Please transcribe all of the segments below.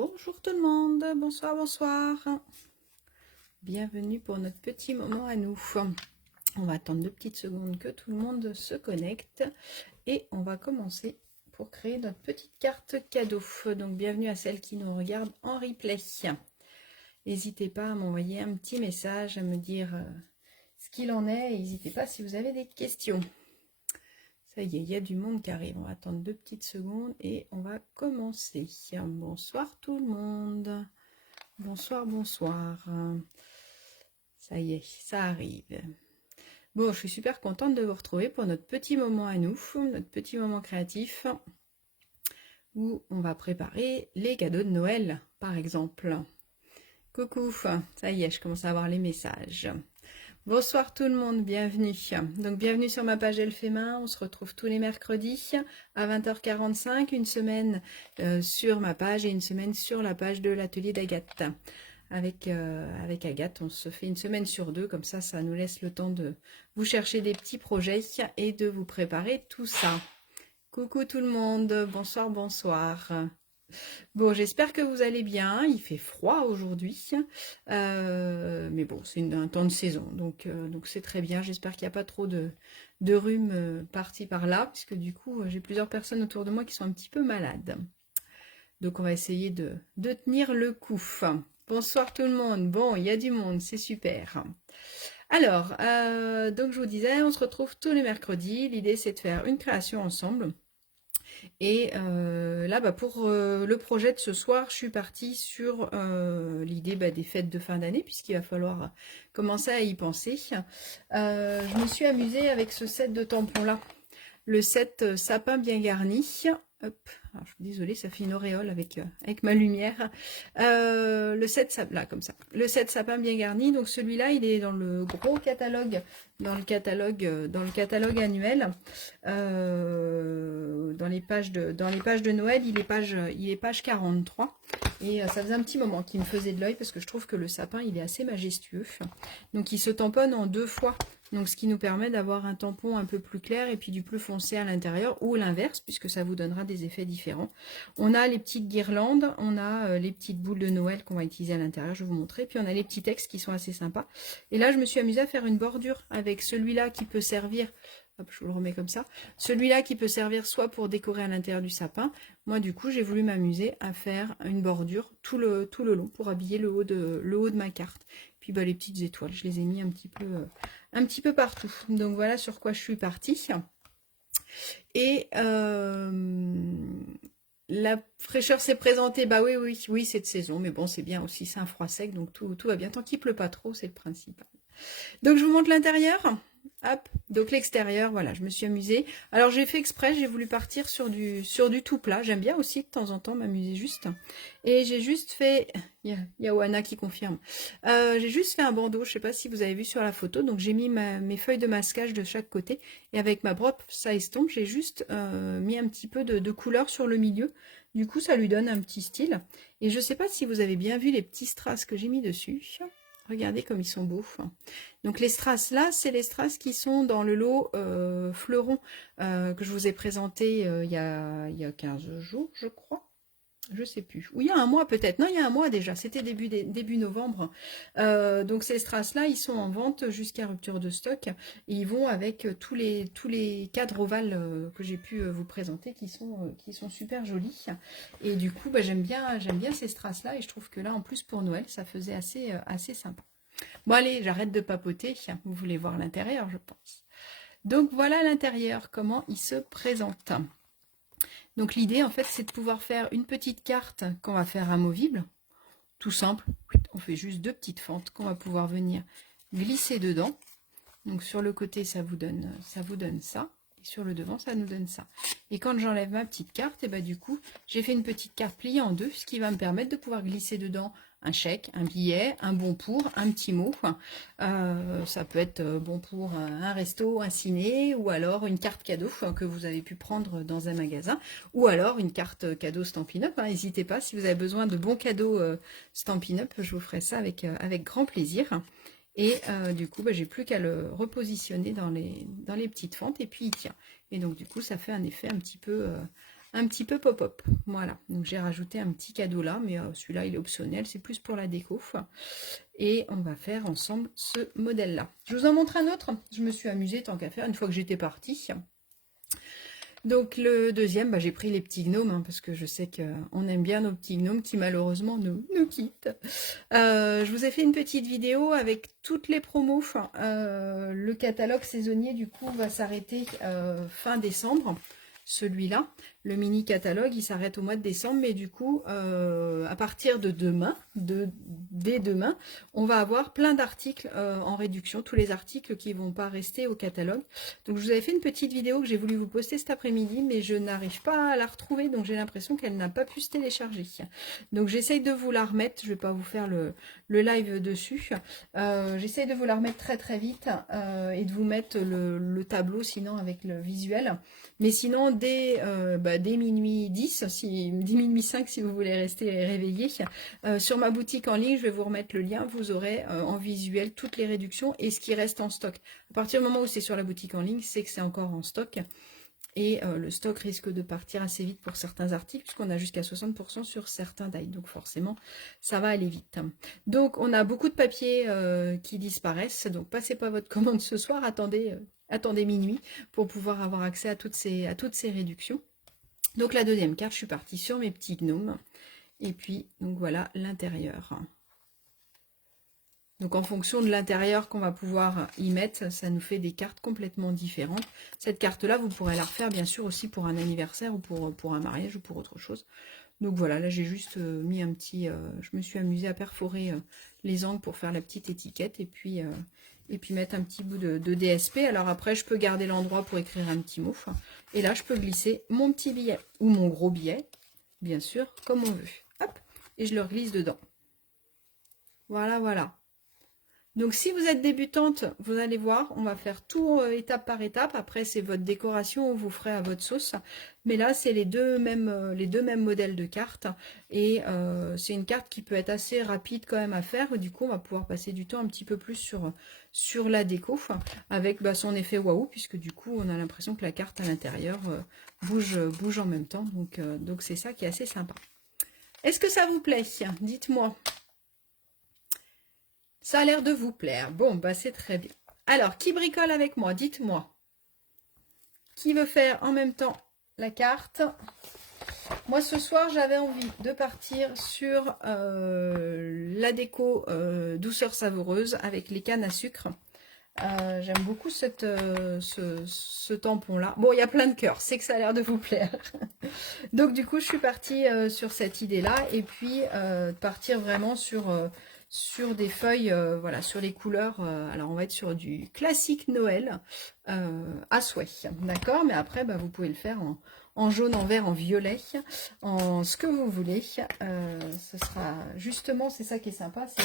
Bonjour tout le monde, bonsoir, bonsoir. Bienvenue pour notre petit moment à nous. On va attendre 2 petites secondes que tout le monde se connecte et on va commencer pour créer notre petite carte cadeau. Donc bienvenue à celles qui nous regardent en replay. N'hésitez pas à m'envoyer un petit message, à me dire ce qu'il en est. N'hésitez pas si vous avez des questions. Ça y est, il y a du monde qui arrive. On va attendre 2 petites secondes et on va commencer. Bonsoir tout le monde. Bonsoir, bonsoir. Ça y est, ça arrive. Bon, je suis super contente de vous retrouver pour notre petit moment à nous, notre petit moment créatif, où on va préparer les cadeaux de Noël, par exemple. Coucou, ça y est, je commence à avoir les messages. Bonsoir tout le monde, bienvenue. Donc bienvenue sur ma page Elle fait main, on se retrouve tous les mercredis à 20h45, une semaine sur ma page et une semaine sur la page de l'atelier d'Agathe. Avec Agathe, on se fait une semaine sur 2, comme ça nous laisse le temps de vous chercher des petits projets et de vous préparer tout ça. Coucou tout le monde, bonsoir, bonsoir. Bon, j'espère que vous allez bien. Il fait froid aujourd'hui, mais bon, c'est un temps de saison, donc c'est très bien. J'espère qu'il n'y a pas trop de rhume par-ci par-là, puisque du coup, j'ai plusieurs personnes autour de moi qui sont un petit peu malades. Donc, on va essayer de tenir le coup. Bonsoir tout le monde. Bon, il y a du monde, c'est super. Alors, donc je vous disais, on se retrouve tous les mercredis. L'idée, c'est de faire une création ensemble. Et là, pour le projet de ce soir, je suis partie sur l'idée des fêtes de fin d'année, puisqu'il va falloir commencer à y penser. Je me suis amusée avec ce set de tampons-là. Le set sapin bien garni. Hop, alors, je suis désolée, ça fait une auréole avec ma lumière. Le set là, comme ça. Le set sapin bien garni. Donc celui-là, il est dans le gros catalogue, dans le catalogue annuel. Dans les pages de Noël, il est page 43. Et ça faisait un petit moment qu'il me faisait de l'œil parce que je trouve que le sapin, il est assez majestueux. Donc il se tamponne en 2 fois. Donc, ce qui nous permet d'avoir un tampon un peu plus clair et puis du plus foncé à l'intérieur ou l'inverse, puisque ça vous donnera des effets différents. On a les petites guirlandes, on a les petites boules de Noël qu'on va utiliser à l'intérieur, je vais vous montrer. Puis on a les petits textes qui sont assez sympas. Et là, je me suis amusée à faire une bordure avec celui-là qui peut servir, hop, je vous le remets comme ça, celui-là qui peut servir soit pour décorer à l'intérieur du sapin. Moi, du coup, j'ai voulu m'amuser à faire une bordure tout le long pour habiller le haut de ma carte. Puis les petites étoiles, je les ai mis un petit peu partout. Donc voilà sur quoi je suis partie. Et la fraîcheur s'est présentée. Bah oui, cette saison. Mais bon, c'est bien aussi, c'est un froid sec, donc tout va bien. Tant qu'il pleut pas trop, c'est le principal. Donc je vous montre l'intérieur. Hop, donc l'extérieur, voilà, je me suis amusée. Alors j'ai fait exprès, j'ai voulu partir sur du tout plat. J'aime bien aussi de temps en temps m'amuser juste. Et j'ai juste fait, il y a Oana qui confirme. J'ai juste fait un bandeau, je sais pas si vous avez vu sur la photo. Donc j'ai mis mes feuilles de masquage de chaque côté. Et avec ma brosse à estompe, j'ai juste mis un petit peu de couleur sur le milieu. Du coup, ça lui donne un petit style. Et je sais pas si vous avez bien vu les petits strass que j'ai mis dessus. Regardez comme ils sont beaux. Donc les strass là, c'est les strass qui sont dans le lot fleuron que je vous ai présenté il y a 15 jours, je crois. Je sais plus. Ou il y a un mois peut-être. Non, il y a un mois déjà. C'était début novembre. Donc ces strass-là, ils sont en vente jusqu'à rupture de stock. Et ils vont avec tous les cadres ovales que j'ai pu vous présenter qui sont super jolis. Et du coup, j'aime bien ces strass-là. Et je trouve que là, en plus pour Noël, ça faisait assez sympa. Bon allez, j'arrête de papoter. Vous voulez voir l'intérieur, je pense. Donc voilà l'intérieur, comment il se présente. Donc l'idée, en fait, c'est de pouvoir faire une petite carte qu'on va faire amovible. Tout simple. On fait juste 2 petites fentes qu'on va pouvoir venir glisser dedans. Donc sur le côté, ça vous donne ça. Et sur le devant, ça nous donne ça. Et quand j'enlève ma petite carte, et du coup, j'ai fait une petite carte pliée en 2, ce qui va me permettre de pouvoir glisser dedans un chèque, un billet, un bon pour, un petit mot. Ça peut être bon pour un resto, un ciné, ou alors une carte cadeau que vous avez pu prendre dans un magasin, ou alors une carte cadeau Stampin' Up. N'hésitez pas, si vous avez besoin de bons cadeaux Stampin' Up, je vous ferai ça avec grand plaisir. Et du coup, j'ai plus qu'à le repositionner dans les petites fentes et puis il tient. Et donc du coup, ça fait un effet un petit peu un petit peu pop-up. Voilà, donc j'ai rajouté un petit cadeau là, mais celui-là il est optionnel, c'est plus pour la déco. Et on va faire ensemble ce modèle-là. Je vous en montre un autre. Je me suis amusée tant qu'à faire une fois que j'étais partie. Donc le deuxième, j'ai pris les petits gnomes, hein, parce que je sais qu'on aime bien nos petits gnomes qui malheureusement nous quittent. Je vous ai fait une petite vidéo avec toutes les promos. Le catalogue saisonnier du coup va s'arrêter fin décembre. Celui-là, le mini catalogue, il s'arrête au mois de décembre, mais du coup, à partir de demain, dès demain, on va avoir plein d'articles en réduction, tous les articles qui ne vont pas rester au catalogue. Donc je vous avais fait une petite vidéo que j'ai voulu vous poster cet après-midi, mais je n'arrive pas à la retrouver, donc j'ai l'impression qu'elle n'a pas pu se télécharger. Donc j'essaye de vous la remettre, je ne vais pas vous faire le live dessus. J'essaye de vous la remettre très très vite et de vous mettre le tableau sinon avec le visuel. Mais sinon, dès minuit 10, dès minuit 5, si vous voulez rester réveillé, sur ma boutique en ligne, je vais vous remettre le lien. Vous aurez en visuel toutes les réductions et ce qui reste en stock. À partir du moment où c'est sur la boutique en ligne, c'est que c'est encore en stock. Et le stock risque de partir assez vite pour certains articles, puisqu'on a jusqu'à 60% sur certains dailles. Donc forcément, ça va aller vite. Donc on a beaucoup de papiers qui disparaissent. Donc passez pas votre commande ce soir, attendez minuit pour pouvoir avoir accès à toutes ces réductions. Donc la deuxième carte, je suis partie sur mes petits gnomes. Et puis, donc voilà l'intérieur. Donc en fonction de l'intérieur qu'on va pouvoir y mettre, ça nous fait des cartes complètement différentes. Cette carte-là, vous pourrez la refaire bien sûr aussi pour un anniversaire ou pour un mariage ou pour autre chose. Donc voilà, là j'ai juste mis un petit... je me suis amusée à perforer les angles pour faire la petite étiquette et puis mettre un petit bout de DSP. Alors après, je peux garder l'endroit pour écrire un petit mot. Et là, je peux glisser mon petit billet ou mon gros billet, bien sûr, comme on veut. Hop, et je le glisse dedans. Voilà, voilà. Donc si vous êtes débutante, vous allez voir, on va faire tout étape par étape. Après, c'est votre décoration, vous ferez à votre sauce. Mais là, c'est les deux mêmes modèles de cartes. Et c'est une carte qui peut être assez rapide quand même à faire. Du coup, on va pouvoir passer du temps un petit peu plus sur la déco avec son effet waouh, puisque du coup, on a l'impression que la carte à l'intérieur bouge en même temps. Donc c'est ça qui est assez sympa. Est-ce que ça vous plaît? Dites-moi. Ça a l'air de vous plaire. Bon, c'est très bien. Alors, qui bricole avec moi? Dites-moi. Qui veut faire en même temps la carte? Moi, ce soir, j'avais envie de partir sur la déco douceur savoureuse avec les cannes à sucre. J'aime beaucoup ce tampon-là. Bon, il y a plein de cœurs. C'est que ça a l'air de vous plaire. Donc, du coup, je suis partie sur cette idée-là. Et puis, partir vraiment sur des feuilles, voilà, sur les couleurs. Alors, on va être sur du classique Noël à souhait. D'accord? Mais après, vous pouvez le faire en jaune, en vert, en violet, en ce que vous voulez. Ce sera justement, c'est ça qui est sympa, c'est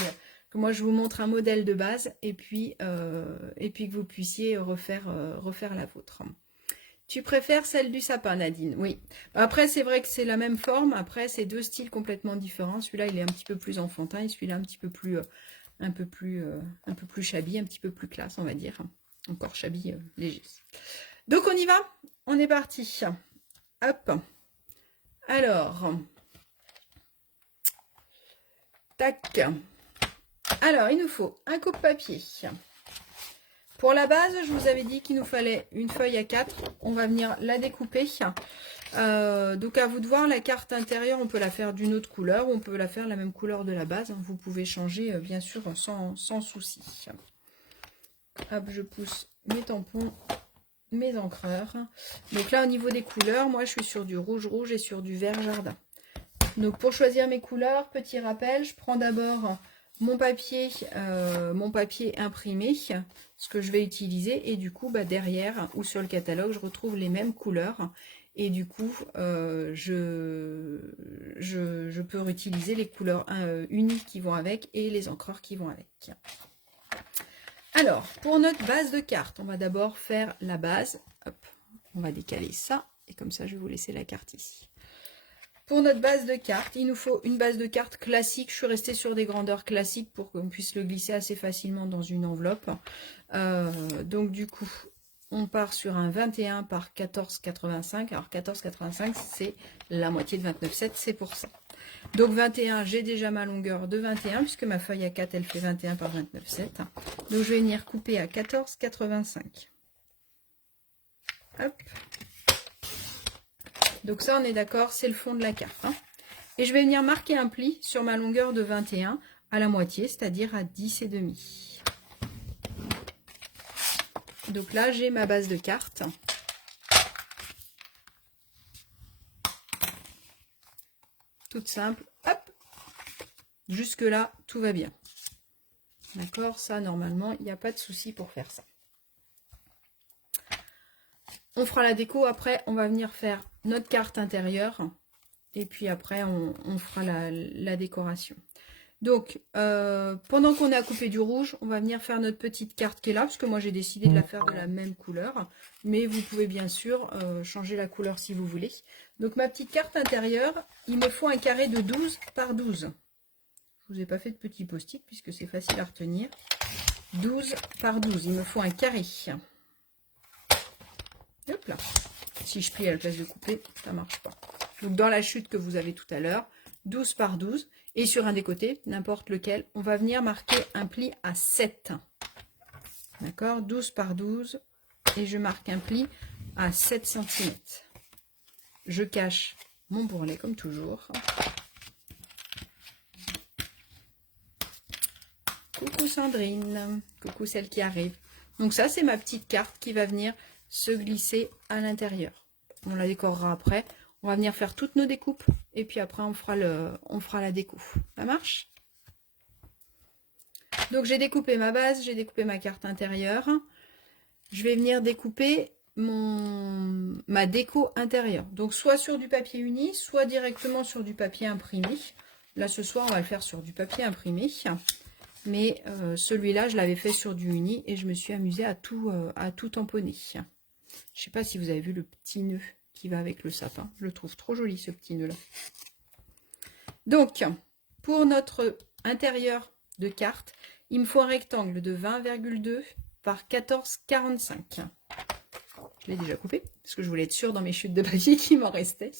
que moi je vous montre un modèle de base et puis que vous puissiez refaire la vôtre. Tu préfères celle du sapin, Nadine? Oui. Après, c'est vrai que c'est la même forme. Après, c'est deux styles complètement différents. Celui-là, il est un petit peu plus enfantin et celui-là, un peu plus shabby, un petit peu plus classe, on va dire. Encore shabby léger. Donc, on y va? On est parti. Hop. Alors. Tac. Alors, il nous faut un coupe-papier. Pour la base, je vous avais dit qu'il nous fallait une feuille A4. On va venir la découper. Donc, à vous de voir, la carte intérieure, on peut la faire d'une autre couleur ou on peut la faire la même couleur de la base. Vous pouvez changer, bien sûr, sans souci. Hop, je pousse mes tampons, mes encreurs. Donc là, au niveau des couleurs, moi, je suis sur du rouge et sur du vert jardin. Donc, pour choisir mes couleurs, petit rappel, je prends d'abord mon papier imprimé, ce que je vais utiliser, et du coup derrière ou sur le catalogue je retrouve les mêmes couleurs et du coup je peux réutiliser les couleurs uniques qui vont avec et les encreurs qui vont avec. Alors pour notre base de carte, on va d'abord faire la base. Hop, on va décaler ça et comme ça je vais vous laisser la carte ici. Pour notre base de carte, il nous faut une base de carte classique. Je suis restée sur des grandeurs classiques pour qu'on puisse le glisser assez facilement dans une enveloppe. Donc du coup, on part sur un 21 par 14,85. Alors 14,85, c'est la moitié de 29,7, c'est pour ça. Donc 21, j'ai déjà ma longueur de 21, puisque ma feuille A4, elle fait 21 par 29,7. Donc je vais venir couper à 14,85. Hop. Donc ça, on est d'accord, c'est le fond de la carte. Hein. Et je vais venir marquer un pli sur ma longueur de 21 à la moitié, c'est-à-dire à 10,5. Donc là, j'ai ma base de carte. Toute simple. Hop. Jusque là, tout va bien. D'accord, ça, normalement, il n'y a pas de souci pour faire ça. On fera la déco. Après, on va venir faire notre carte intérieure. Et puis après, on fera la décoration. Donc, pendant qu'on est à couper du rouge, on va venir faire notre petite carte qui est là, parce que moi j'ai décidé de la faire de la même couleur. Mais vous pouvez bien sûr changer la couleur si vous voulez. Donc ma petite carte intérieure, il me faut un carré de 12 par 12. Je vous ai pas fait de petit post-it, puisque c'est facile à retenir. 12 par 12, il me faut un carré. Hop là. Si je plie à la place de couper, ça ne marche pas. Donc dans la chute que vous avez tout à l'heure, 12 par 12. Et sur un des côtés, n'importe lequel, on va venir marquer un pli à 7. D'accord, 12 par 12. Et je marque un pli à 7 cm. Je cache mon bourrelet comme toujours. Coucou Sandrine. Coucou celle qui arrive. Donc ça, c'est ma petite carte qui va venir se glisser à l'intérieur. On la décorera après. On va venir faire toutes nos découpes et puis après on fera la déco. Ça marche? Donc j'ai découpé ma base, j'ai découpé ma carte intérieure. Je vais venir découper ma déco intérieure. Donc soit sur du papier uni, soit directement sur du papier imprimé. Là ce soir on va le faire sur du papier imprimé. Mais celui-là je l'avais fait sur du uni et je me suis amusée à tout tamponner. Je ne sais pas si vous avez vu le petit nœud qui va avec le sapin. Je le trouve trop joli ce petit nœud là. Donc pour notre intérieur de carte, il me faut un rectangle de 20,2 par 14,45. Je l'ai déjà coupé parce que je voulais être sûre dans mes chutes de papier qu'il m'en restait.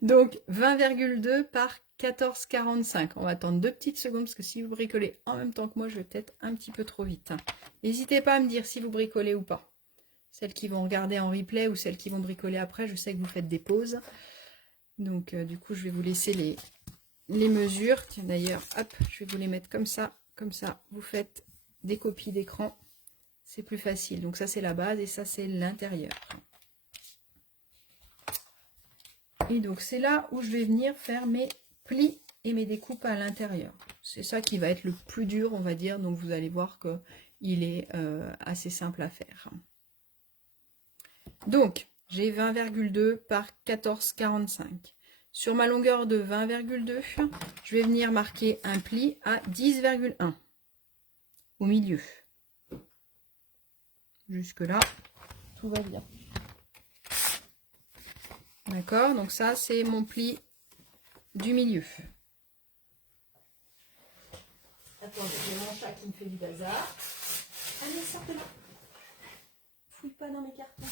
Donc 20,2 par 14,45. On va attendre 2 petites secondes parce que si vous bricolez en même temps que moi, je vais peut-être un petit peu trop vite. N'hésitez pas à me dire si vous bricolez ou pas. Celles qui vont regarder en replay ou celles qui vont bricoler après, je sais que vous faites des pauses. Donc du coup, je vais vous laisser les mesures. Tiens, d'ailleurs, hop, je vais vous les mettre comme ça. Comme ça, vous faites des copies d'écran. C'est plus facile. Donc ça, c'est la base et ça, c'est l'intérieur. Et donc, c'est là où je vais venir faire mes plis et mes découpes à l'intérieur. C'est ça qui va être le plus dur, on va dire. Donc, vous allez voir qu'il est assez simple à faire. Donc, j'ai 20,2 par 14,45. Sur ma longueur de 20,2, je vais venir marquer un pli à 10,1 au milieu. Jusque là, tout va bien. D'accord, donc ça, c'est mon pli du milieu. Attendez, j'ai mon chat qui me fait du bazar. Allez, sortez-là. Fouille pas dans mes cartons.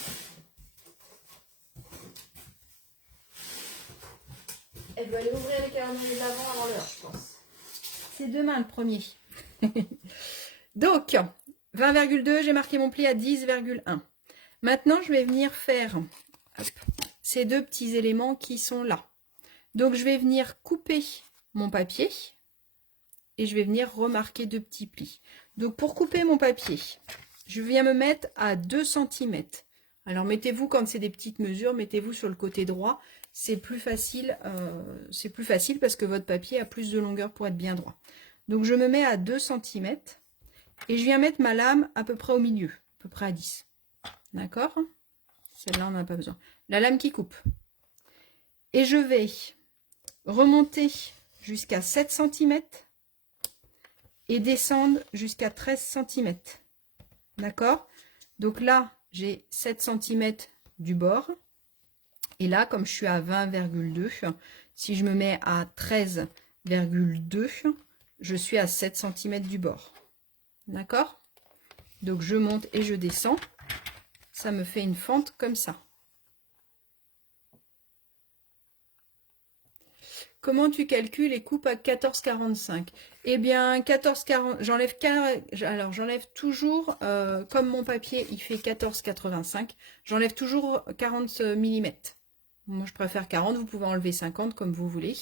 Elle doit aller ouvrir les calendriers d'avant avant l'heure, je pense. C'est demain le premier. Donc, 20,2, j'ai marqué mon pli à 10,1. Maintenant, je vais venir faire ces deux petits éléments qui sont là. Donc, je vais venir couper mon papier et je vais venir remarquer deux petits plis. Donc, pour couper mon papier, je viens me mettre à 2 cm. Alors, mettez-vous, quand c'est des petites mesures, mettez-vous sur le côté droit. C'est plus facile parce que votre papier a plus de longueur pour être bien droit. Donc, je me mets à 2 cm et je viens mettre ma lame à peu près au milieu, à peu près à 10. D'accord? Celle-là, on n'en a pas besoin. La lame qui coupe. Et je vais remonter jusqu'à 7 cm et descendre jusqu'à 13 cm. D'accord? Donc là, j'ai 7 cm du bord. Et là, comme je suis à 20,2, si je me mets à 13,2, je suis à 7 cm du bord. D'accord? Donc je monte et je descends. ça me fait une fente comme ça. Comment tu calcules les coupes à 14,45? Eh bien, 14,40, j'enlève toujours, comme mon papier, il fait 14,85, j'enlève toujours 40 mm. Moi, je préfère 40, vous pouvez enlever 50 comme vous voulez.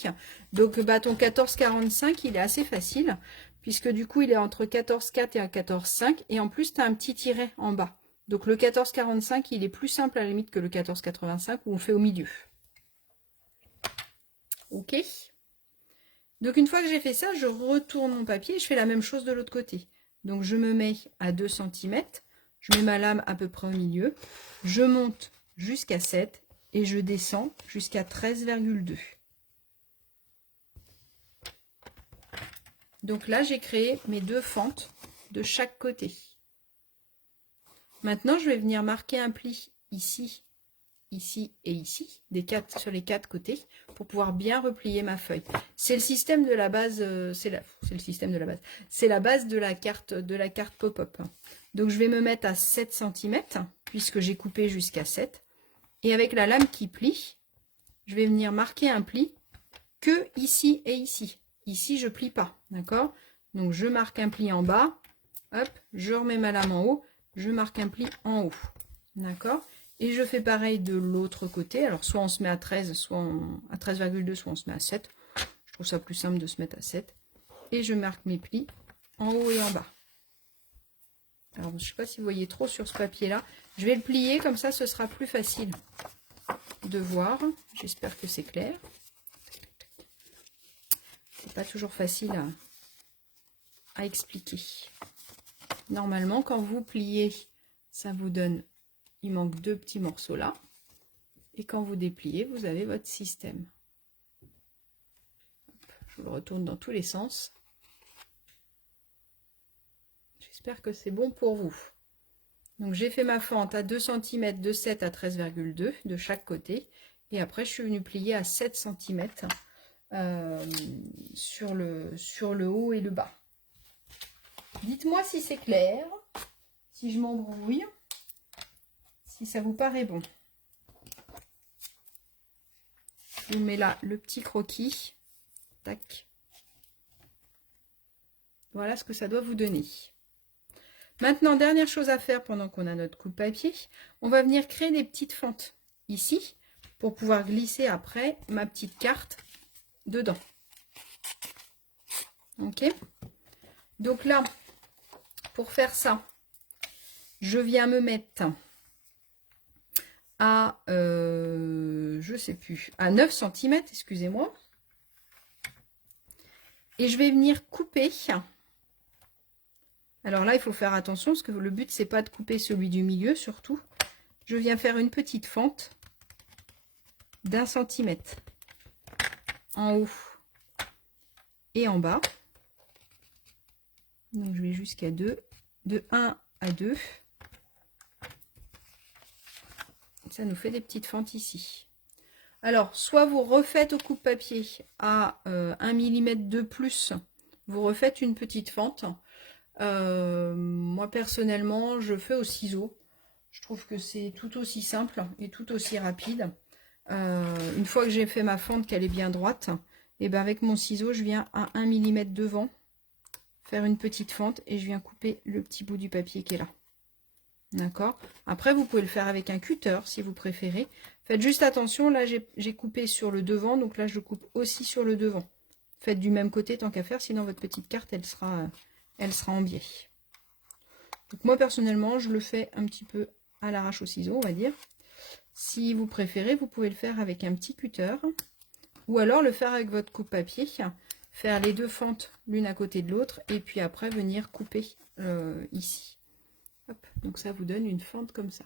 Donc, bah, ton 14,45, il est assez facile, puisque du coup, il est entre 14,4 et 14,5, et en plus, tu as un petit tiret en bas. Donc, le 14,45, il est plus simple à la limite que le 14,85, où on fait au milieu. Ok. Donc une fois que j'ai fait ça, je retourne mon papier et je fais la même chose de l'autre côté. Donc je me mets à 2 cm, je mets ma lame à peu près au milieu, je monte jusqu'à 7 et je descends jusqu'à 13,2. Donc là, j'ai créé mes 2 fentes de chaque côté. Maintenant, je vais venir marquer un pli ici, ici et ici, sur les 4 côtés, pour pouvoir bien replier ma feuille. C'est le système de la base, c'est la base de la carte pop-up. Donc je vais me mettre à 7 cm, puisque j'ai coupé jusqu'à 7. Et avec la lame qui plie, je vais venir marquer un pli que ici et ici. Ici, je plie pas, d'accord? Donc je marque un pli en bas, hop, je remets ma lame en haut, je marque un pli en haut, d'accord? Et je fais pareil de l'autre côté. Alors, soit on se met à 13, soit à 13,2, soit on se met à 7. Je trouve ça plus simple de se mettre à 7. Et je marque mes plis en haut et en bas. Alors, je ne sais pas si vous voyez trop sur ce papier-là. Je vais le plier, comme ça, ce sera plus facile de voir. J'espère que c'est clair. C'est pas toujours facile à expliquer. Normalement, quand vous pliez, ça vous donne... Il manque 2 petits morceaux là. Et quand vous dépliez, vous avez votre système. Hop, je vous le retourne dans tous les sens. J'espère que c'est bon pour vous. Donc j'ai fait ma fente à 2 cm de 7 à 13,2 de chaque côté. Et après, je suis venue plier à 7 cm sur le haut et le bas. Dites-moi si c'est clair, si je m'embrouille, si ça vous paraît bon. Je vous mets là le petit croquis. Tac. Voilà ce que ça doit vous donner. Maintenant, dernière chose à faire pendant qu'on a notre coupe-papier, on va venir créer des petites fentes ici pour pouvoir glisser après ma petite carte dedans. Ok? Donc là, pour faire ça, je viens me mettre à, je sais plus, à 9 cm, excusez-moi. Et je vais venir couper. Alors là, il faut faire attention parce que le but, c'est pas de couper celui du milieu, surtout. Je viens faire une petite fente d'1 centimètre en haut et en bas. Donc je vais jusqu'à 2, de 1 à 2. Ça nous fait des petites fentes ici. Alors, soit vous refaites au coupe-papier à 1 mm de plus, vous refaites une petite fente. Moi, personnellement, je fais au ciseau. Je trouve que c'est tout aussi simple et tout aussi rapide. Une fois que j'ai fait ma fente, qu'elle est bien droite, et ben avec mon ciseau, je viens à 1 mm devant, faire une petite fente et je viens couper le petit bout du papier qui est là. D'accord? Après, vous pouvez le faire avec un cutter si vous préférez. Faites juste attention, là j'ai coupé sur le devant, donc là je coupe aussi sur le devant. Faites du même côté tant qu'à faire, sinon votre petite carte elle sera en biais. Donc moi personnellement, je le fais un petit peu à l'arrache au ciseau, on va dire. Si vous préférez, vous pouvez le faire avec un petit cutter ou alors le faire avec votre coupe-papier, faire les deux fentes l'une à côté de l'autre et puis après venir couper ici. Hop, donc ça vous donne une fente comme ça.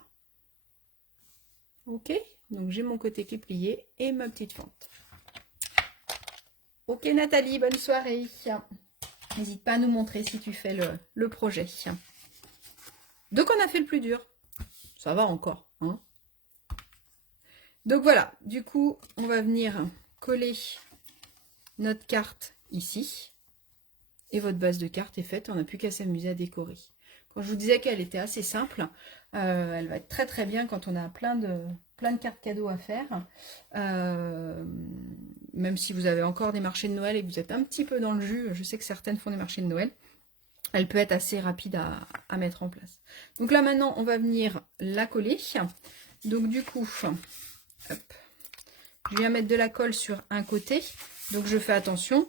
Ok, donc j'ai mon côté qui est plié et ma petite fente. Ok Nathalie, bonne soirée. N'hésite pas à nous montrer si tu fais le projet. Donc on a fait le plus dur. Ça va encore, hein? Donc voilà, du coup, on va venir coller notre carte ici. Et votre base de carte est faite, on n'a plus qu'à s'amuser à décorer. Quand je vous disais qu'elle était assez simple, elle va être très très bien quand on a plein de cartes cadeaux à faire. Même si vous avez encore des marchés de Noël et que vous êtes un petit peu dans le jus, je sais que certaines font des marchés de Noël, elle peut être assez rapide à mettre en place. Donc là maintenant, on va venir la coller. Donc du coup, hop, je viens mettre de la colle sur un côté. Donc je fais attention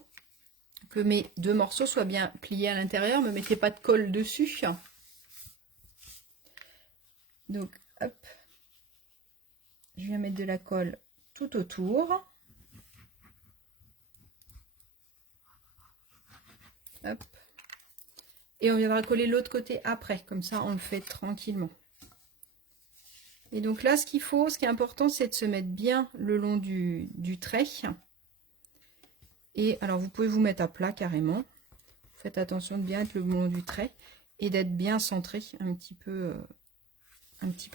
que mes deux morceaux soient bien pliés à l'intérieur. Ne me mettez pas de colle dessus. Donc hop, je viens mettre de la colle tout autour. Hop. Et on viendra coller l'autre côté après. Comme ça, on le fait tranquillement. Et donc là, ce qu'il faut, ce qui est important, c'est de se mettre bien le long du trait. Et alors, vous pouvez vous mettre à plat carrément. Faites attention de bien être le long du trait et d'être bien centré un petit peu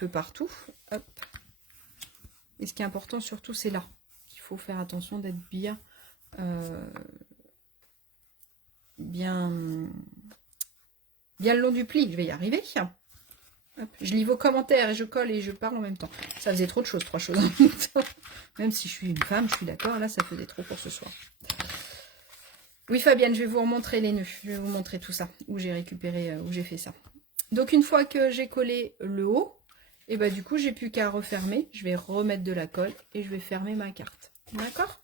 partout. Hop. Et ce qui est important surtout, c'est là qu'il faut faire attention d'être bien le long du pli. Je vais y arriver. Hop. Je lis vos commentaires et je colle et je parle en même temps. Ça faisait trop de choses, 3 choses en même temps. Même si je suis une femme, je suis d'accord. Là, ça faisait trop pour ce soir. Oui, Fabienne, je vais vous remontrer les nœuds. Je vais vous montrer tout ça, où j'ai récupéré, où j'ai fait ça. Donc, une fois que j'ai collé le haut, et bah du coup, j'ai plus qu'à refermer. Je vais remettre de la colle et je vais fermer ma carte. D'accord ?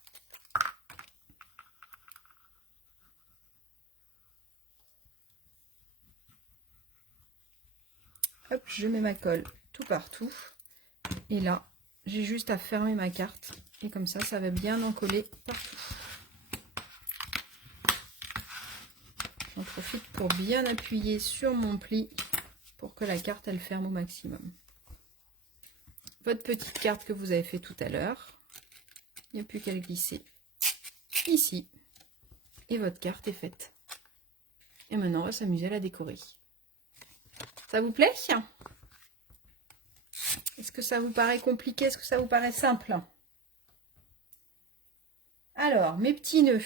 Hop, je mets ma colle tout partout. Et là, j'ai juste à fermer ma carte. Et comme ça, ça va bien en coller partout. J'en profite pour bien appuyer sur mon pli pour que la carte, elle ferme au maximum. Votre petite carte que vous avez fait tout à l'heure, il n'y a plus qu'à le glisser ici. Et votre carte est faite. Et maintenant, on va s'amuser à la décorer. Ça vous plaît ? Est-ce que ça vous paraît compliqué? Est-ce que ça vous paraît simple? Alors, mes petits nœuds.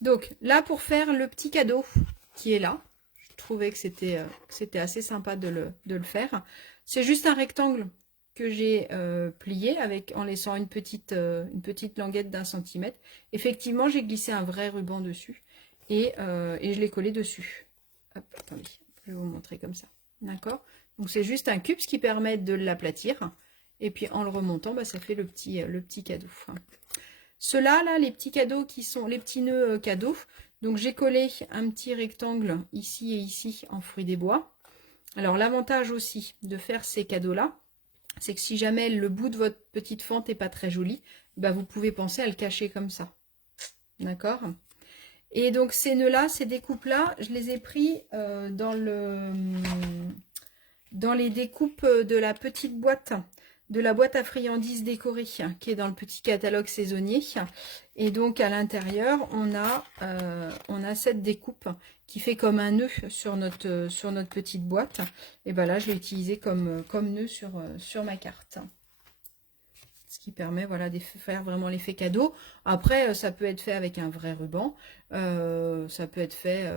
Donc, là, pour faire le petit cadeau qui est là, je trouvais que c'était assez sympa de le faire. C'est juste un rectangle que j'ai plié en laissant une petite languette d'1 centimètre. Effectivement, j'ai glissé un vrai ruban dessus et je l'ai collé dessus. Hop, attendez, je vais vous montrer comme ça. D'accord? Donc, c'est juste un cube, ce qui permet de l'aplatir. Et puis, en le remontant, bah, ça fait le petit cadeau. Ceux-là, là, les petits cadeaux qui sont les petits nœuds cadeaux. Donc, j'ai collé un petit rectangle ici et ici en fruits des bois. Alors, l'avantage aussi de faire ces cadeaux-là, c'est que si jamais le bout de votre petite fente n'est pas très joli, bah, vous pouvez penser à le cacher comme ça. D'accord? Et donc, ces nœuds-là, ces découpes-là, je les ai pris dans les découpes de la petite boîte, de la boîte à friandises décorée, qui est dans le petit catalogue saisonnier. Et donc, à l'intérieur, on a cette découpe qui fait comme un nœud sur notre petite boîte. Et bien là, je l'ai utilisé comme nœud sur ma carte. Ce qui permet, voilà, de faire vraiment l'effet cadeau. Après, ça peut être fait avec un vrai ruban. Ça peut être fait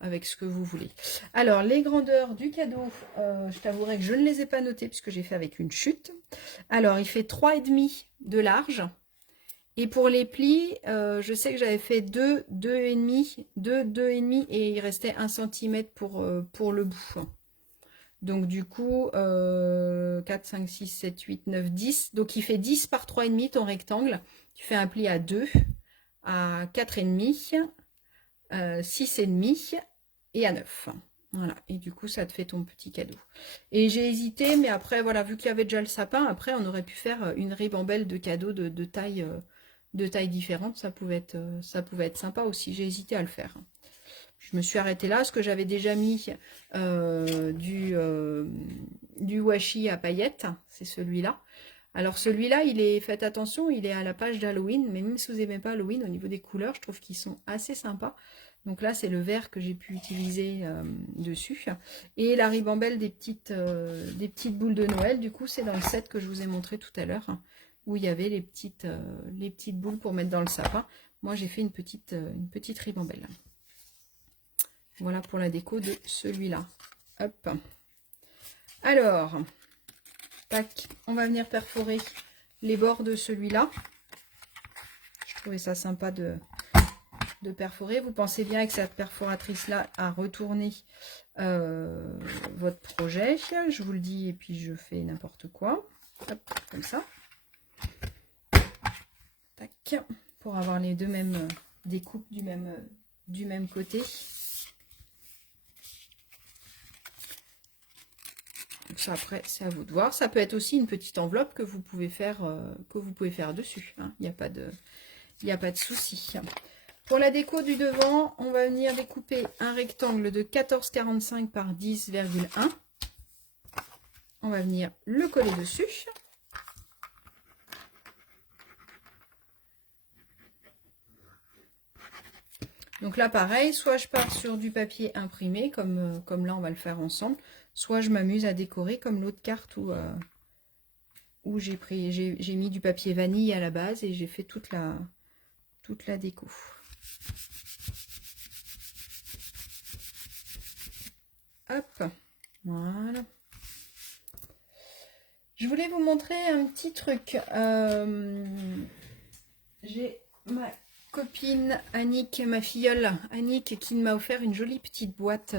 avec ce que vous voulez. Alors, les grandeurs du cadeau, je t'avouerai que je ne les ai pas notées puisque j'ai fait avec une chute. Alors, il fait 3,5 de large. Et pour les plis, je sais que j'avais fait 2,5 et il restait 1 cm pour le bout. Donc du coup, 4, 5, 6, 7, 8, 9, 10. Donc il fait 10 par 3,5 ton rectangle. Tu fais un pli à 2, à 4,5, 6,5 et à 9. Voilà, et du coup ça te fait ton petit cadeau. Et j'ai hésité, mais après, voilà, vu qu'il y avait déjà le sapin, après on aurait pu faire une ribambelle de cadeaux de taille différente. Ça pouvait être sympa aussi. J'ai hésité à le faire. Je me suis arrêtée là, parce que j'avais déjà mis du washi à paillettes, c'est celui-là. Alors celui-là, faites attention, il est à la page d'Halloween, mais même si vous n'aimez pas Halloween, au niveau des couleurs, je trouve qu'ils sont assez sympas. Donc là, c'est le vert que j'ai pu utiliser dessus. Et la ribambelle des petites boules de Noël, du coup, c'est dans le set que je vous ai montré tout à l'heure, où il y avait les petites boules pour mettre dans le sapin. Moi, j'ai fait une petite ribambelle. Voilà pour la déco de celui-là. Hop. Alors, tac, on va venir perforer les bords de celui-là. Je trouvais ça sympa de perforer. Vous pensez bien avec cette perforatrice-là à retourner votre projet. Je vous le dis et puis je fais n'importe quoi. Hop, comme ça. Tac, pour avoir les deux mêmes découpes du même côté. Donc ça, après, c'est à vous de voir. Ça peut être aussi une petite enveloppe que vous pouvez faire dessus. Hein. Il n'y a pas de souci. Pour la déco du devant, on va venir découper un rectangle de 14,45 par 10,1. On va venir le coller dessus. Donc là, pareil, soit je pars sur du papier imprimé, comme là, on va le faire ensemble, soit je m'amuse à décorer comme l'autre carte où j'ai mis du papier vanille à la base et j'ai fait toute la déco. Hop, voilà. Je voulais vous montrer un petit truc. J'ai ma copine Annick, ma filleule Annick, qui m'a offert une jolie petite boîte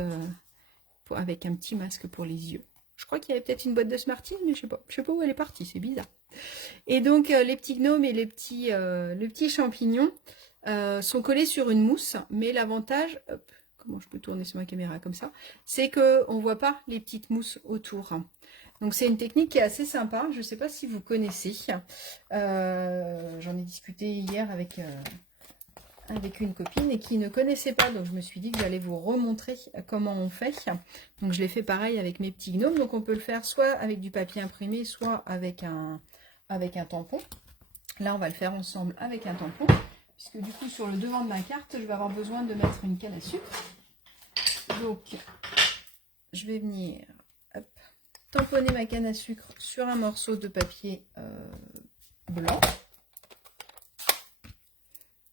avec un petit masque pour les yeux. Je crois qu'il y avait peut-être une boîte de Smarties, mais je sais pas où elle est partie, c'est bizarre. Et donc les petits gnomes et les petits champignons sont collés sur une mousse, mais l'avantage, comment je peux tourner sur ma caméra comme ça, c'est qu'on ne voit pas les petites mousses autour. Donc c'est une technique qui est assez sympa, je ne sais pas si vous connaissez. J'en ai discuté hier avec une copine et qui ne connaissait pas, donc je me suis dit que j'allais vous remontrer comment on fait. Donc je l'ai fait pareil avec mes petits gnomes, donc on peut le faire soit avec du papier imprimé, soit avec un tampon. Là on va le faire ensemble avec un tampon, puisque du coup sur le devant de ma carte, je vais avoir besoin de mettre une canne à sucre. Donc je vais venir tamponner ma canne à sucre sur un morceau de papier blanc.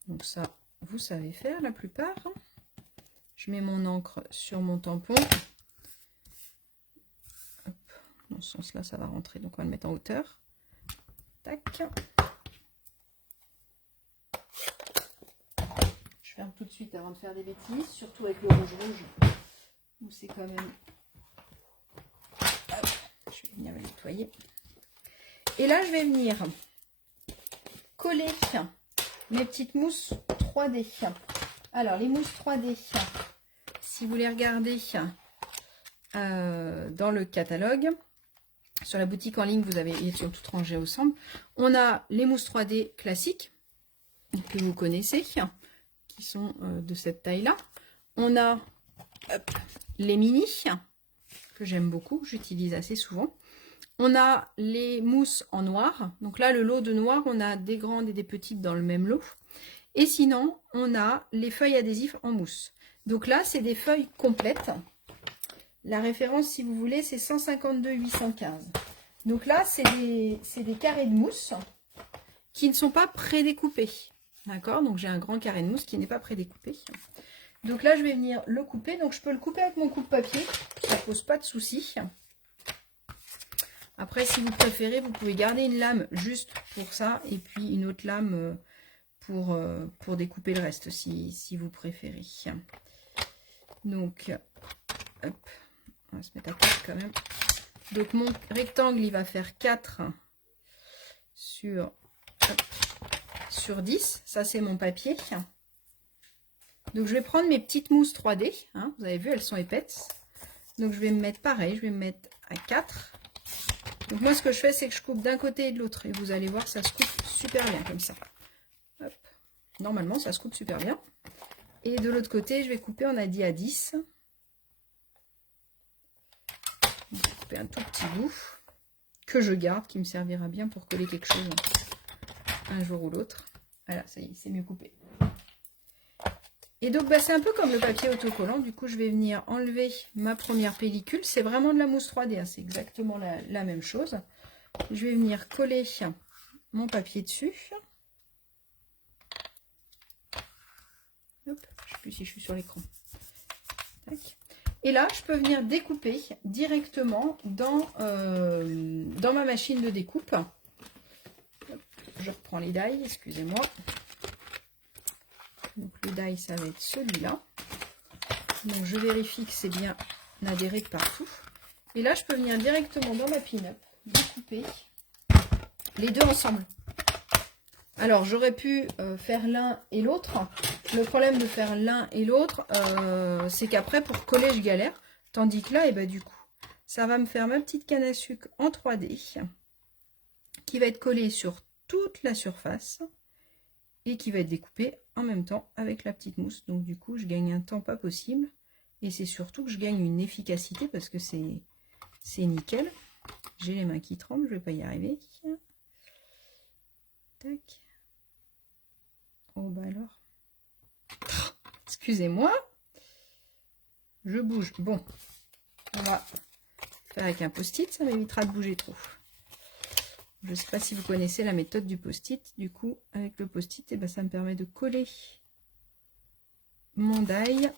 Donc ça, vous savez faire la plupart. Je mets mon encre sur mon tampon. Hop, dans ce sens-là, ça va rentrer. Donc on va le mettre en hauteur. Tac. Je ferme tout de suite avant de faire des bêtises, surtout avec le rouge où c'est quand même... Hop, je vais venir le nettoyer. Et là, je vais venir coller mes petites mousses 3D. Alors, les mousses 3D, si vous les regardez dans le catalogue, sur la boutique en ligne, ils sont toutes rangées ensemble. On a les mousses 3D classiques, que vous connaissez, qui sont de cette taille-là. On a les mini, que j'aime beaucoup, j'utilise assez souvent. On a les mousses en noir. Donc là, le lot de noir, on a des grandes et des petites dans le même lot. Et sinon, on a les feuilles adhésives en mousse. Donc là, c'est des feuilles complètes. La référence, si vous voulez, c'est 152,815. Donc là, c'est des carrés de mousse qui ne sont pas prédécoupés. D'accord? Donc j'ai un grand carré de mousse qui n'est pas prédécoupé. Donc là, je vais venir le couper. Donc je peux le couper avec mon coupe-papier. Ça ne pose pas de souci. Après, si vous préférez, vous pouvez garder une lame juste pour ça. Et puis une autre lame pour découper le reste, si vous préférez. Donc, hop, on va se mettre à 4 quand même. Donc mon rectangle, il va faire 4 sur 10. Ça, c'est mon papier. Donc je vais prendre mes petites mousses 3D. Hein, vous avez vu, elles sont épaisses. Donc je vais me mettre pareil, je vais me mettre à 4. Donc moi, ce que je fais, c'est que je coupe d'un côté et de l'autre. Et vous allez voir, ça se coupe super bien comme ça. Hop. Normalement, ça se coupe super bien. Et de l'autre côté, je vais couper, on a dit à 10. Je vais couper un tout petit bout que je garde, qui me servira bien pour coller quelque chose un jour ou l'autre. Voilà, ça y est, c'est mieux coupé. Et donc, c'est un peu comme le papier autocollant. Du coup, je vais venir enlever ma première pellicule. C'est vraiment de la mousse 3D. Hein, c'est exactement la même chose. Je vais venir coller mon papier dessus. Hop, je ne sais plus si je suis sur l'écran. Tac. Et là, je peux venir découper directement dans ma machine de découpe. Je reprends les die, excusez-moi. Donc le die, ça va être celui-là. Donc je vérifie que c'est bien adhéré de partout. Et là, je peux venir directement dans ma pin-up, découper les deux ensemble. Alors, j'aurais pu faire l'un et l'autre. Le problème de faire l'un et l'autre, c'est qu'après, pour coller, je galère. Tandis que là, et ben, du coup, ça va me faire ma petite canne à sucre en 3D qui va être collée sur toute la surface et qui va être découpée en même temps avec la petite mousse. Donc, du coup, je gagne un temps pas possible. Et c'est surtout que je gagne une efficacité parce que c'est nickel. J'ai les mains qui tremblent, je vais pas y arriver. Tac. Oh bah alors. Excusez-moi. Je bouge. Bon. On va faire avec un post-it, ça m'évitera de bouger trop. Je ne sais pas si vous connaissez la méthode du post-it. Du coup, avec le post-it, eh ben, ça me permet de coller mon die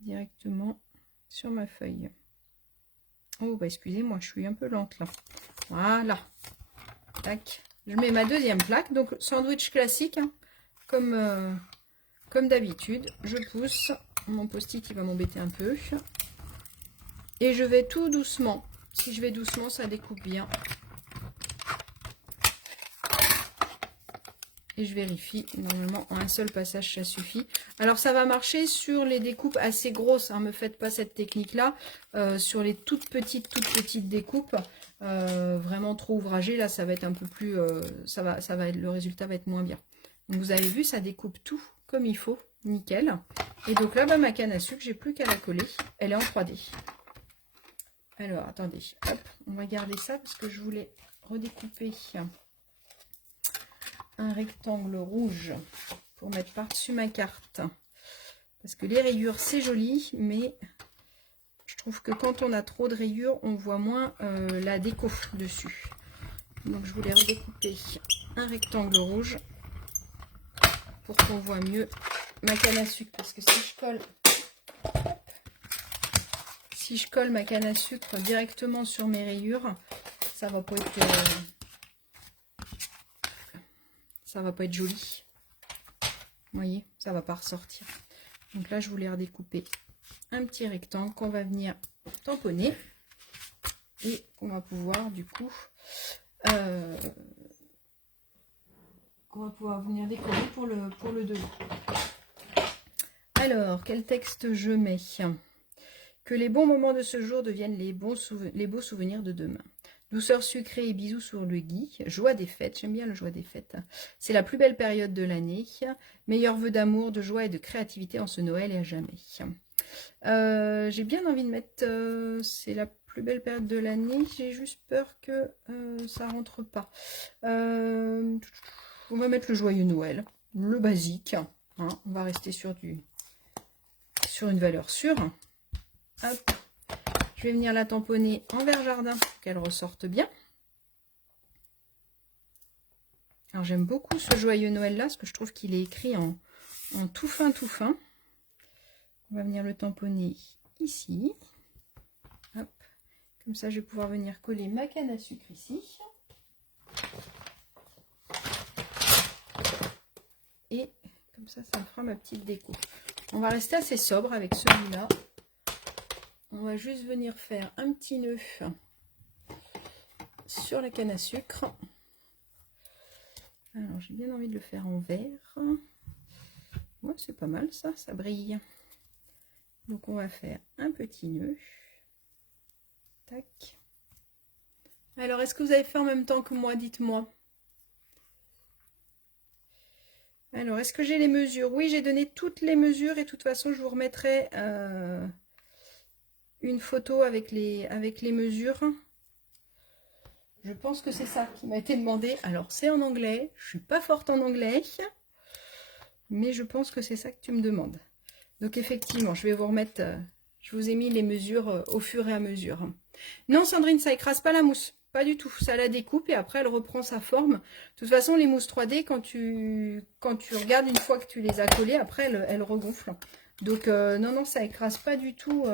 directement sur ma feuille. Oh bah excusez-moi, je suis un peu lente là. Voilà. Tac. Je mets ma deuxième plaque, donc sandwich classique, hein, comme d'habitude. Je pousse, mon post-it il va m'embêter un peu. Et je vais tout doucement. Si je vais doucement, ça découpe bien. Et je vérifie, normalement en un seul passage ça suffit. Alors ça va marcher sur les découpes assez grosses, hein, me faites pas cette technique là. Sur les toutes petites découpes, vraiment trop ouvragées, là ça va être un peu plus, le résultat va être moins bien. Donc vous avez vu, ça découpe tout comme il faut, nickel. Et donc là, bah, ma canne à sucre, j'ai plus qu'à la coller, elle est en 3D. Alors attendez, hop, on va garder ça parce que je voulais redécouper un rectangle rouge pour mettre par-dessus ma carte. Parce que les rayures, c'est joli, mais je trouve que quand on a trop de rayures, on voit moins la déco dessus. Donc je voulais redécouper un rectangle rouge pour qu'on voit mieux ma canne à sucre. Parce que si je colle ma canne à sucre directement sur mes rayures, ça va pas être... ça va pas être joli. Vous voyez, ça va pas ressortir. Donc là, je voulais redécouper un petit rectangle qu'on va venir tamponner et qu'on va pouvoir du coup venir décorer pour le devant. Alors, quel texte je mets? Que les bons moments de ce jour deviennent les beaux souvenirs de demain. Douceur sucrée et bisous sur le gui. Joie des fêtes. J'aime bien le joie des fêtes. C'est la plus belle période de l'année. Meilleurs vœux d'amour, de joie et de créativité en ce Noël et à jamais. J'ai bien envie de mettre... c'est la plus belle période de l'année. J'ai juste peur que ça rentre pas. On va mettre le joyeux Noël. Le basique. Hein. On va rester sur une valeur sûre. Hop. Je vais venir la tamponner en vert jardin pour qu'elle ressorte bien. Alors j'aime beaucoup ce joyeux Noël là, parce que je trouve qu'il est écrit en tout fin, tout fin. On va venir le tamponner ici. Hop. Comme ça, je vais pouvoir venir coller ma canne à sucre ici. Et comme ça, ça me fera ma petite déco. On va rester assez sobre avec celui-là. On va juste venir faire un petit nœud sur la canne à sucre. Alors, j'ai bien envie de le faire en vert. Ouais, c'est pas mal ça, ça brille. Donc, on va faire un petit nœud. Tac. Alors, est-ce que vous avez fait en même temps que moi? Dites-moi. Alors, est-ce que j'ai les mesures? Oui, j'ai donné toutes les mesures et de toute façon, je vous remettrai... une photo avec les mesures. Je pense que c'est ça qui m'a été demandé. Alors c'est en anglais, je suis pas forte en anglais, mais je pense que c'est ça que tu me demandes. Donc effectivement, je vais vous remettre, je vous ai mis les mesures au fur et à mesure. Non Sandrine, ça écrase pas la mousse, pas du tout. Ça la découpe et après elle reprend sa forme. De toute façon, les mousses 3D, quand tu regardes une fois que tu les as collées, après elles regonflent. Donc, non, non, ça écrase pas du tout.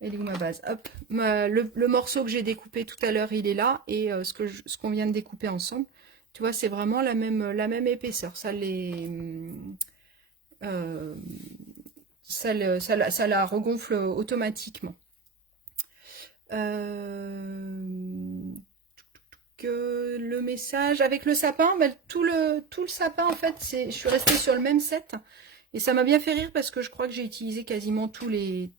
Elle est où ma base? Hop, le morceau que j'ai découpé tout à l'heure, il est là. Et ce qu'on vient de découper ensemble, tu vois, c'est vraiment la même épaisseur. Euh, ça la regonfle automatiquement. Que le message avec le sapin, ben, tout le sapin en fait, je suis restée sur le même set et ça m'a bien fait rire parce que je crois que j'ai utilisé quasiment tous les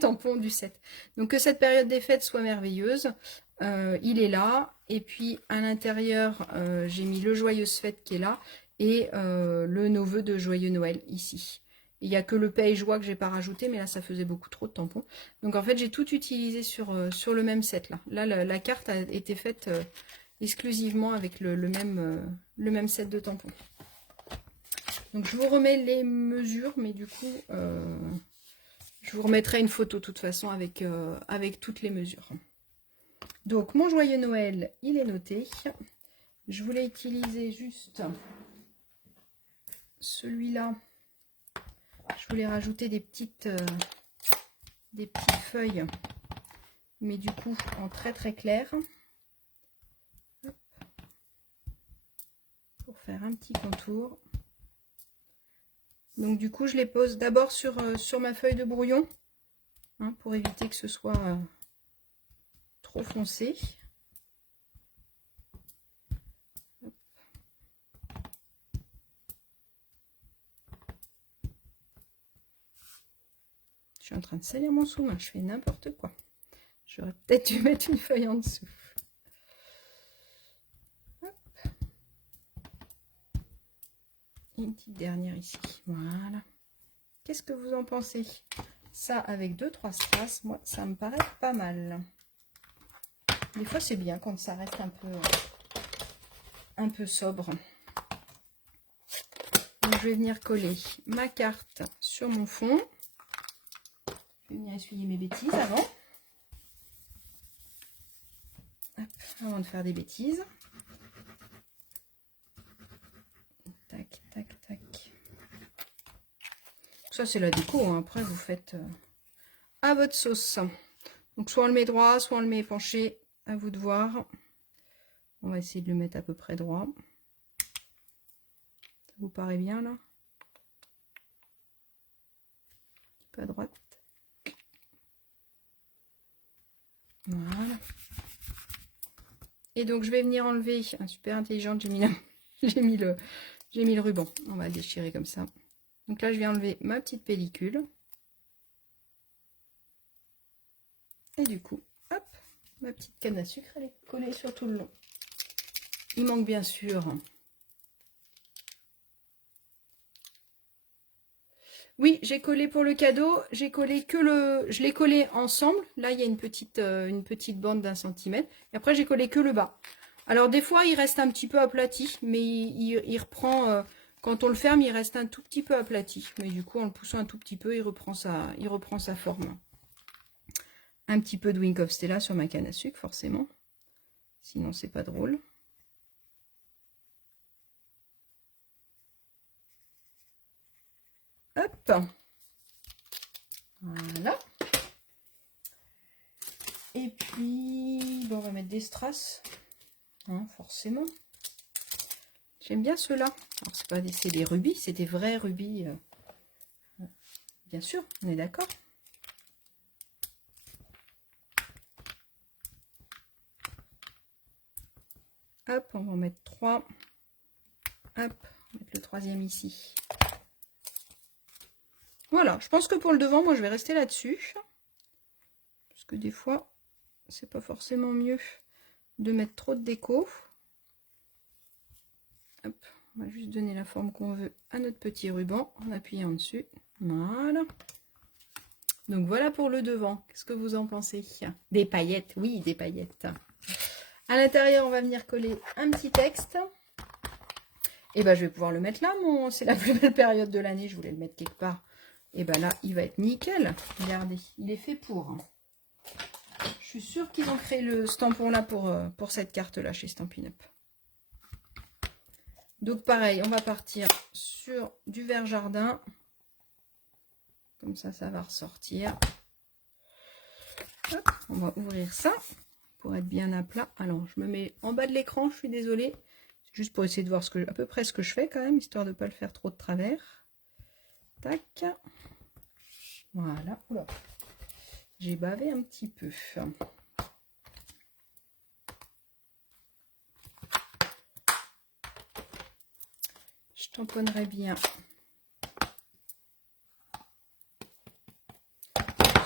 tampons du set. Donc que cette période des fêtes soit merveilleuse. Il est là et puis à l'intérieur j'ai mis le Joyeuse Fête qui est là et le nos vœux de Joyeux Noël ici. Il n'y a que le paix et joie que j'ai pas rajouté, mais là ça faisait beaucoup trop de tampons. Donc en fait j'ai tout utilisé sur le même set là. Là la carte a été faite exclusivement avec le même set de tampons. Donc je vous remets les mesures, mais du coup je vous remettrai une photo de toute façon avec toutes les mesures. Donc mon Joyeux Noël, il est noté. Je voulais utiliser juste celui-là. Je voulais rajouter des petites feuilles, mais du coup en très très clair. Hop. Pour faire un petit contour. Donc du coup je les pose d'abord sur ma feuille de brouillon, hein, pour éviter que ce soit trop foncé. Je suis en train de salir mon sous-main, je fais n'importe quoi. J'aurais peut-être dû mettre une feuille en dessous. Hop. Et une petite dernière ici. Voilà. Qu'est-ce que vous en pensez? Ça avec 2-3 strass, moi ça me paraît pas mal. Des fois c'est bien quand ça reste un peu sobre. Donc je vais venir coller ma carte sur mon fond. Je vais venir essuyer mes bêtises avant. Hop, avant de faire des bêtises. Tac, tac, tac. Ça c'est la déco, hein. Après vous faites à votre sauce. Donc soit on le met droit, soit on le met penché, à vous de voir. On va essayer de le mettre à peu près droit. Ça vous paraît bien là? Un peu à droite. Voilà. Et donc je vais venir enlever, super intelligente, j'ai mis le ruban. On va le déchirer comme ça. Donc là je viens enlever ma petite pellicule. Et du coup, hop, ma petite canne à sucre, elle est collée sur tout le long. Il manque bien sûr. Oui, j'ai collé pour le cadeau, j'ai collé je l'ai collé ensemble. Là, il y a une petite bande d'1 centimètre. Et après, j'ai collé que le bas. Alors, des fois, il reste un petit peu aplati, mais il reprend, quand on le ferme, il reste un tout petit peu aplati. Mais du coup, en le poussant un tout petit peu, il reprend sa forme. Un petit peu de Wink of Stella sur ma canne à sucre, forcément. Sinon, c'est pas drôle. Hop. Voilà. Et puis, bon, on va mettre des strass, hein, forcément. J'aime bien ceux-là. Alors, c'est des rubis, c'est des vrais rubis. Bien sûr, on est d'accord. Hop, on va en mettre 3. Hop, on va mettre le 3e ici. Voilà, je pense que pour le devant, moi, je vais rester là-dessus. Parce que des fois, c'est pas forcément mieux de mettre trop de déco. Hop, on va juste donner la forme qu'on veut à notre petit ruban en appuyant dessus. Voilà. Donc voilà pour le devant. Qu'est-ce que vous en pensez? Des paillettes, oui, des paillettes. À l'intérieur, on va venir coller un petit texte. Et ben, je vais pouvoir le mettre là. C'est la plus belle période de l'année. Je voulais le mettre quelque part. Et ben là, il va être nickel. Regardez, il est fait pour. Je suis sûre qu'ils ont créé ce tampon là pour cette carte là chez Stampin' Up. Donc pareil, on va partir sur du vert jardin. comme ça va ressortir. Hop, on va ouvrir ça pour être bien à plat. Alors, je me mets en bas de l'écran, je suis désolée. C'est juste pour essayer de voir à peu près ce que je fais quand même, histoire de ne pas le faire trop de travers. Tac. Voilà. Oula. J'ai bavé un petit peu. Je tamponnerai bien.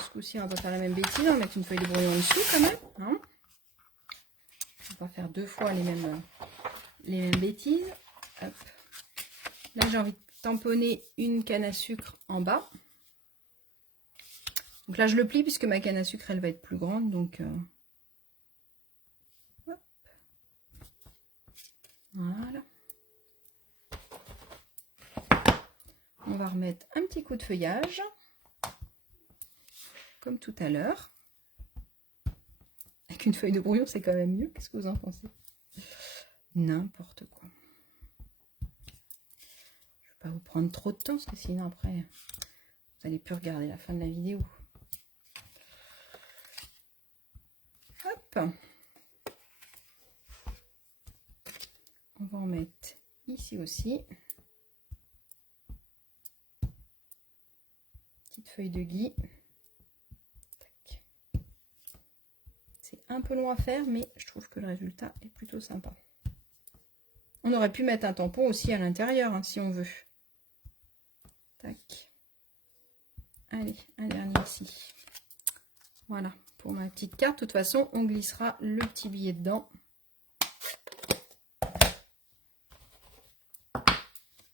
Ce coup-ci, on va faire la même bêtise. On va mettre une feuille de brouillon en dessous quand même. Hein, on va pas faire deux fois les mêmes bêtises. Hop. Là, j'ai envie de tamponner une canne à sucre en bas. Donc là, je le plie puisque ma canne à sucre, elle va être plus grande. Donc, hop. Voilà. On va remettre un petit coup de feuillage. Comme tout à l'heure. Avec une feuille de brouillon, c'est quand même mieux. Qu'est-ce que vous en pensez? N'importe quoi. Je ne vais pas vous prendre trop de temps, parce que sinon après, vous n'allez plus regarder la fin de la vidéo. Hop. On va en mettre ici aussi. Petite feuille de gui. C'est un peu long à faire, mais je trouve que le résultat est plutôt sympa. On aurait pu mettre un tampon aussi à l'intérieur, hein, si on veut. Tac. Allez, un dernier ici. Voilà, pour ma petite carte. De toute façon, on glissera le petit billet dedans.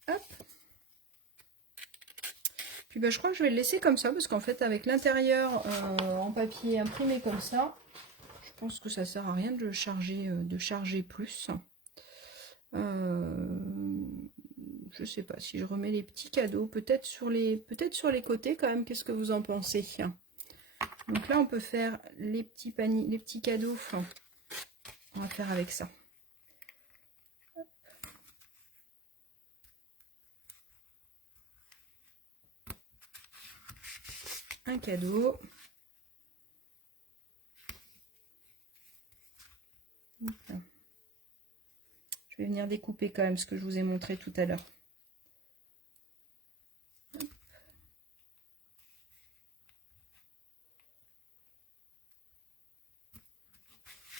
Hop. Puis ben, je crois que je vais le laisser comme ça, parce qu'en fait, avec l'intérieur en papier imprimé comme ça, je pense que ça sert à rien de charger plus. Je sais pas si je remets les petits cadeaux, peut-être sur les côtés quand même. Qu'est-ce que vous en pensez? Donc là, on peut faire les petits paniers, les petits cadeaux. Enfin, on va faire avec ça. Hop. Un cadeau. Voilà. Je vais venir découper quand même ce que je vous ai montré tout à l'heure.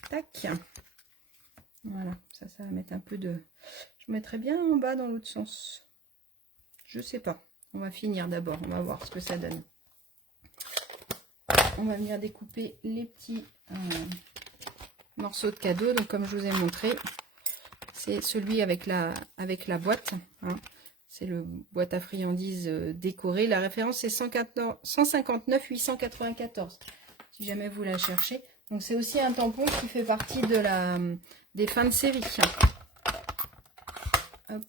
Tac. Voilà, ça va mettre un peu de... Je mettrai bien en bas dans l'autre sens. Je sais pas. On va finir d'abord, on va voir ce que ça donne. On va venir découper les petits morceaux de cadeau. Donc comme je vous ai montré, c'est celui avec la boîte. Hein. C'est le boîte à friandises décorée. La référence c'est 159 894. Si jamais vous la cherchez. Donc c'est aussi un tampon qui fait partie de des fins de série. Hop.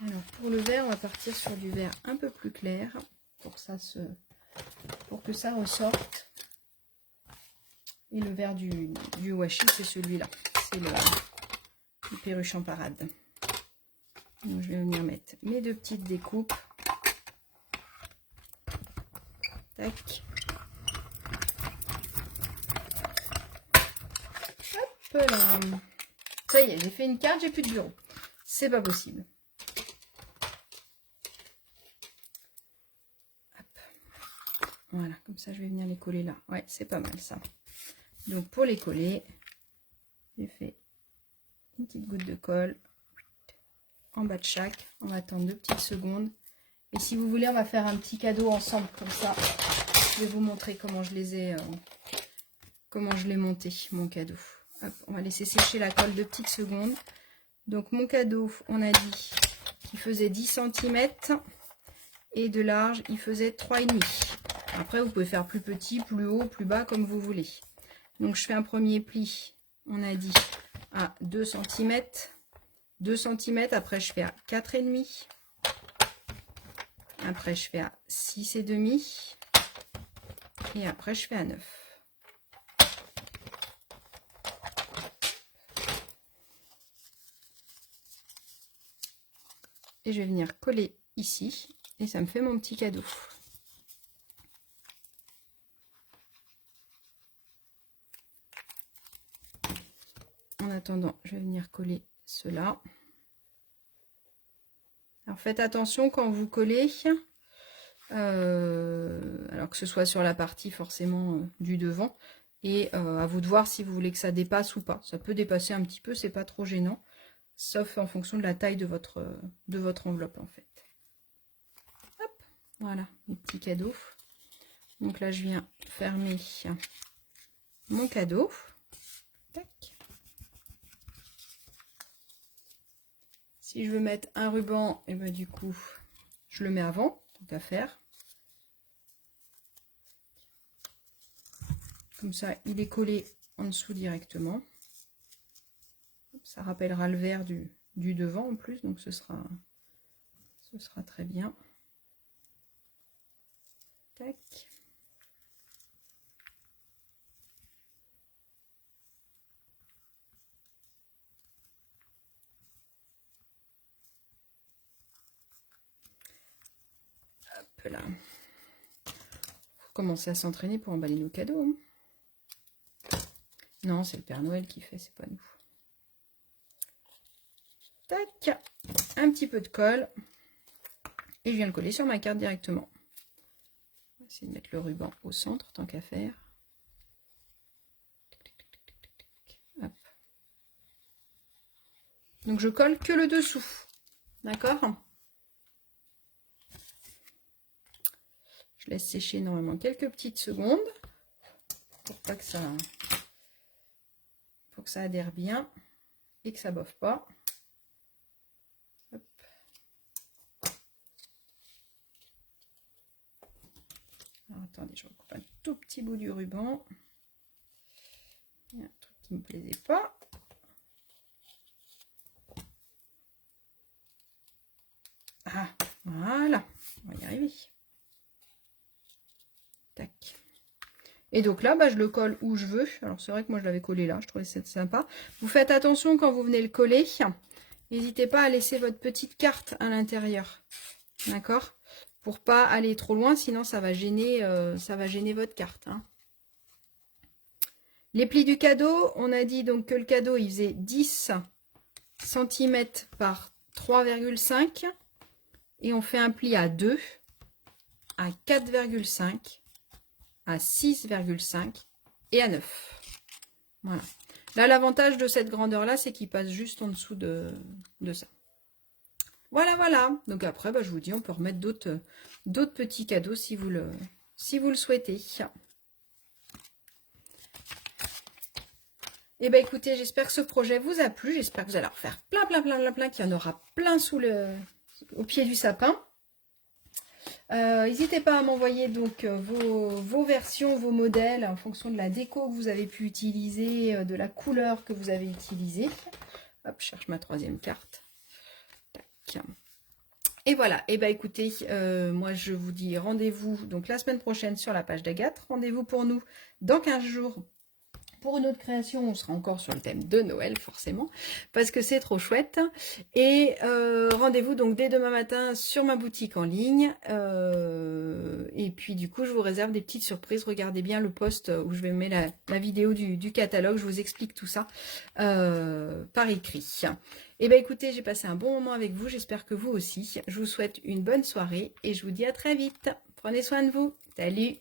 Alors pour le vert, on va partir sur du vert un peu plus clair pour que ça ressorte. Et le vert du washi, c'est celui-là. C'est le perruche en parade. Donc je vais venir mettre mes deux petites découpes. Tac. Hop là. Ça y est, j'ai fait une carte, j'ai plus de bureau. C'est pas possible. Hop. Voilà, comme ça je vais venir les coller là. Ouais, c'est pas mal ça. Donc pour les coller, j'ai fait une petite goutte de colle en bas de chaque. On va attendre 2 petites secondes. Et si vous voulez, on va faire un petit cadeau ensemble comme ça. Je vais vous montrer comment je l'ai monté, mon cadeau. Hop, on va laisser sécher la colle 2 petites secondes. Donc mon cadeau, on a dit qu'il faisait 10 cm et de large, il faisait 3,5. Après, vous pouvez faire plus petit, plus haut, plus bas, comme vous voulez. Donc je fais un premier pli, on a dit, à 2 cm. 2 cm, après je fais à 4,5. Après je fais à 6,5. Et après je fais à 9. Et je vais venir coller ici. Et ça me fait mon petit cadeau. En attendant, je vais venir coller cela. Alors faites attention quand vous collez, alors que ce soit sur la partie forcément du devant, et à vous de voir si vous voulez que ça dépasse ou pas. Ça peut dépasser un petit peu, c'est pas trop gênant, sauf en fonction de la taille de votre enveloppe en fait. Hop, voilà, mes petits cadeaux. Donc là, je viens fermer mon cadeau. Tac. Si je veux mettre un ruban, et ben du coup, je le mets avant, tant qu'à faire. Comme ça, il est collé en dessous directement. Ça rappellera le vert du devant en plus, donc ce sera très bien. Tac. Hop là. Faut commencer à s'entraîner pour emballer nos cadeaux. Hein. Non, c'est le Père Noël qui fait, c'est pas nous. Tac. Un petit peu de colle. Et je viens le coller sur ma carte directement. On va essayer de mettre le ruban au centre, tant qu'à faire. Hop. Donc je colle que le dessous. D'accord ? Je laisse sécher normalement quelques petites secondes pour pas que ça adhère bien et que ça boffe pas. Hop. Alors attendez, je recoupe un tout petit bout du ruban. Il y a un truc qui me plaisait pas. Ah, voilà, on va y arriver. Tac. Et donc là, bah, je le colle où je veux. Alors c'est vrai que moi je l'avais collé là, je trouvais ça sympa. Vous faites attention quand vous venez le coller. N'hésitez pas à laisser votre petite carte à l'intérieur. D'accord ? Pour pas aller trop loin, sinon ça va gêner votre carte. Hein. Les plis du cadeau, on a dit donc que le cadeau il faisait 10 cm par 3,5 et on fait un pli à 2, à 4,5, à 6,5 et à 9. Voilà. Là, l'avantage de cette grandeur-là, c'est qu'il passe juste en dessous de ça. Voilà, voilà. Donc après, bah, je vous dis, on peut remettre d'autres petits cadeaux si vous le souhaitez. Et bien, écoutez, j'espère que ce projet vous a plu. J'espère que vous allez en refaire plein, qu'il y en aura plein au pied du sapin. N'hésitez pas à m'envoyer donc vos versions, vos modèles en fonction de la déco que vous avez pu utiliser, de la couleur que vous avez utilisée. Hop, je cherche ma troisième carte. Tac. Et voilà, et bien écoutez, moi je vous dis rendez-vous donc la semaine prochaine sur la page d'Agathe. Rendez-vous pour nous dans 15 jours. Pour une autre création, on sera encore sur le thème de Noël, forcément, parce que c'est trop chouette. Et rendez-vous donc dès demain matin sur ma boutique en ligne. Et puis du coup, je vous réserve des petites surprises. Regardez bien le post où je vais mettre la vidéo du catalogue. Je vous explique tout ça par écrit. Et bien écoutez, j'ai passé un bon moment avec vous. J'espère que vous aussi. Je vous souhaite une bonne soirée et je vous dis à très vite. Prenez soin de vous. Salut!